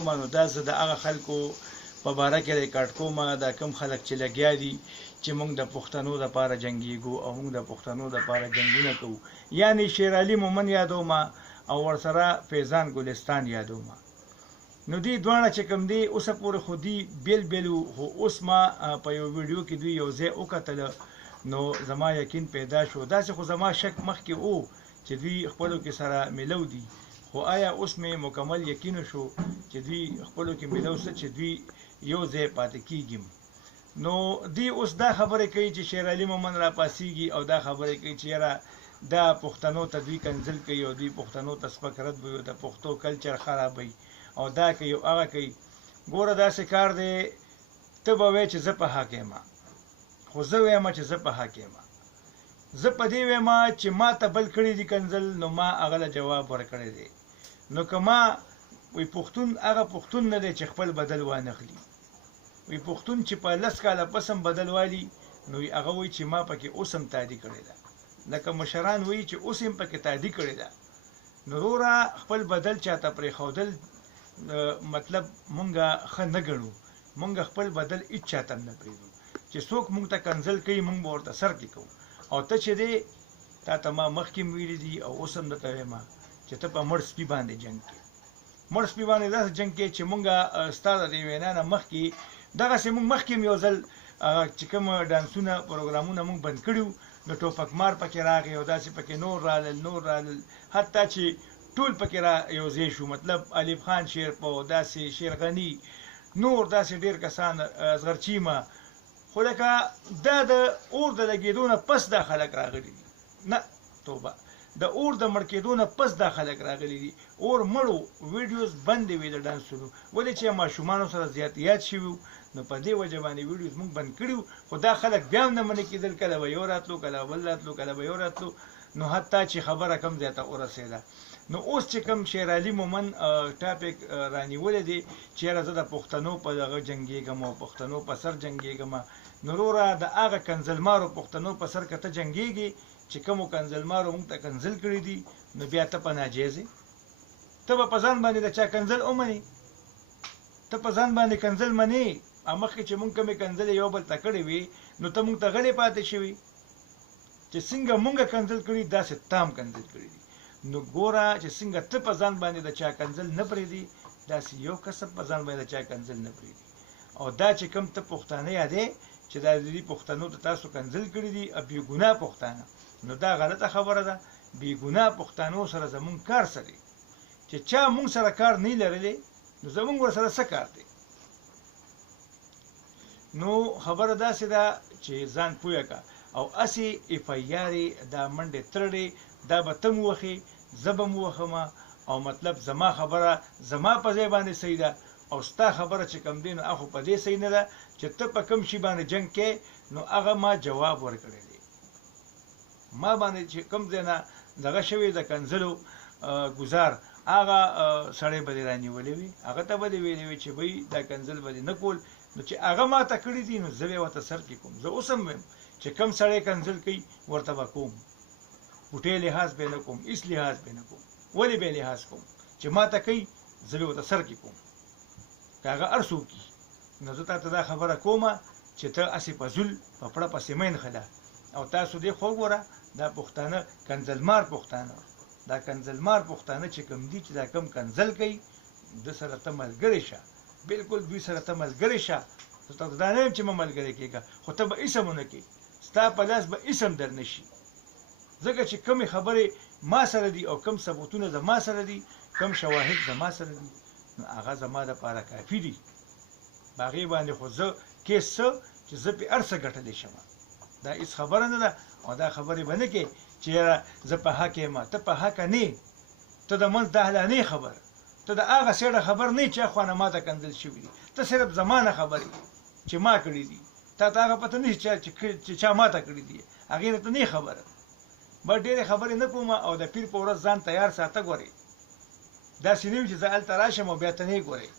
نو دا زه د هغه خلکو په باره کې ریکارډ کوم دا کم خلک چې لګیا دي چې موږ د پښتنو دپاره جنګیږو او موږ د پښتنو دپاره جنګونه کوو. یعنې شیر علي مومن یادوم او ورسره فیضان ګلستان یادوم. نو دوی دواړه چې کوم دی اوسه پورې خو دوی بیل بیل وو، خو اوس ما په یو ویډیو کې دوی یو ځای وکتله نو زما یقین پیدا شو. داسې خو زما شک مخکې و چې دوی خپلو کې سره میلو دي، خو آیا اوس مې مکمل یقین شو چې دوی خپلو کې میلو څه چې دوی یو ځای پاتې کېږي. نو دوی اوس دا خبرې کوي چې شیر علي مومن را پاسېږي او دا خبرې کوي چې یاره دا پښتنو ته دوی کنځل کوي او دوی پښتنو ته سپک رد وي او د پښتو کلچر خرابوي او دا کوي او هغه کوي. ګوره داسې کار دی، ته به وایې چې زه په حق یم، خو زه وایم چې زه په حق یم. زه په دې وایم چې ما ته بل کړي دي کنځل، نو ما هغه له جواب ورکړی دی. نو که ما وی پښتون هغه پښتون نه دی چې خپل بدل وانخلي. وی پښتون چې په 10 کاله پس هم بدل والي، نو هغه وایي چې ما پکې اوس هم تادي کړې ده، لکه مشران وایي چې اوس هم پکې تادي کړې ده. نو وروره خپل بدل چاته پرېښودل مطلب مونږه ښه نه ګڼو، مونږ خپل بدل هېڅ چاته نه پرېږدو. چې څوک مونږ ته کنځل کوي مونږ به ورته سر کې کوو. او ته چې دی تا ته ما مخکې ویلي دي او اوس هم درته وایم چې ته په مړ سپي باندې جنګ کې، مړ سپي باندې داسې جنګ کې چې مونږ ستا د دې وینا نه مخکې دغسې مونږ مخکې هم یو ځل چې کوم ډانسونه پروګرامونه مونږ بند کړي وو، نو ټوپک مار پکې راغی او داسې پکې نور رالل حتی چې ټول پکې را یو ځای شو. مطلب الف خان شیرپو، داسې شیر غني، نور داسې ډېر کسان، اصغر چیمه. خو لکه دا د اور د لګېدو نه پس دا خلک راغلي دي، نه توبه، د اور د مړ کېدو نه پس دا خلک راغلي دي. اور مړو ویډیوز بندې وې د ډانسونو، ولې چې ماشومانو سره زیات یاد شوي وو، نو په دې وجه باندې ویډیوز موږ بند کړي وو. خو دا خلک بیا هم نه منې کېدل، کله به یو راتلو کله بل راتلو کله به یو راتلو، نو حتی چې خبره کم ځای ته ورسېده. نو اوس چې کوم شیر علي مومن ټاپک رانیولی دی چې یاره زه د پښتنو په دغه جنګېږم او پښتنو په سر جنګېږم، نو وروره د هغه کنځلمارو پښتنو په سر که ته جنګېږې چې کومو کنځلمارو موږ ته کنځل کړي دي، نو بیا ته په ناجیز یې. ته به په ځان باندې د چا کنځل ومنې؟ ته په ځان باندې کنځل منې؟ مخکې چې موږ کومې کنځلې یو بل ته کړې وي، نو ته موږ ته غلې پاتې شوي چې څنګه موږ کنځل کړي داسې تا هم کنځل کړي دي. نو ګوره چې څنګه ته په ځان باندې د چا کنځل نه پرېږدي، داسې یو کسب په ځان باندې د چا کنځل نه پرېږدي. او دا چې کوم ته پښتانه یادې چې دا د دې پښتنو ته تاسو کنځل کړي دي بېګناه پښتانه، نو دا غلطه خبره ده. بېګناه پښتنو سره زمونږ کار څه دی؟ چې چا مونږ سره کار نه لرلی، نو زمونږ ورسره څه کار دی؟ نو خبره داسې ده چې ځان پوه کړه. او هسې اف آی آرې دا منډې ترړې دا به ته م ووښې زه به م ووښم، او مطلب زما خبره زما په ځای باندې صحیح ده او ستا خبره چې کوم دی نو هغه په دې صحیح نه ده چې ته په کوم شي باندې جنګ کې، نو هغه ما جواب ورکړی دی. ما باندې چې کوم ځای نه دغه شوی د کنځلو ګزار هغه سړی به دې رانیولی وي، هغه ته به دې ویلی وي چې بهی دا کنځل به دې نه کول. نو چې هغه ما ته کړي دي نو زه به یې ورته سر کې کوم. زه اوس هم وایم چې کوم سړی کنځل کوي ورته به کوم، بوټی لحاظ به نه کوم، هېڅ لحاظ به نه کوم. ولې به یې لحاظ کوم؟ چې ما ته کوي زه به ورته سر کې کوم، که هغه هر څوک وي. نو زه تا ته دا خبره کوم چې ته هسې په زول په پړه پسې مین ښه. او تاسو دې خو وګوره دا پښتانه کنځلمار پښتانه، دا کنځلمار پښتانه چې کوم دي چې دا کوم کنځل کوي، د سره ته ملګری شه، بلکل دوی سره ته ملګری شه. زه تاته دا نه یم چې مه ملګری کېږه، خو ته به هېڅ هم ونه کوې، ستا په لاس به هېڅ هم در نه شي. ځکه چې کومې خبرې ما سره دي او کوم ثبوتونه زما سره دي، کوم شواهد زما سره دي، نو هغه زما دپاره کافي دي. په هغې باندې خو زه کیس څه چې زه پرې هر څه ګټلی شم، دا هېڅ خبره نه ده. او دا خبرې به نه کې چې یاره زه په حق یم. ته په حقه نه یې، ته د منځ د اهلانې خبر، ته د هغه سیډه خبر نه یې چې اخوا نه ما ته کنځل شوي دي. ته صرف زما نه خبر یې چې ما کړي دي، تا ته هغه پته نه چې چا ما ته کړي دي، هغې نه ته نه خبره. بس ډېرې خبرې نه کوم. او د پیر په ورځ ځان تیار ساته. ګورې داسې نه وي چې زه هلته راشم او بیا ته نه یې ګورې.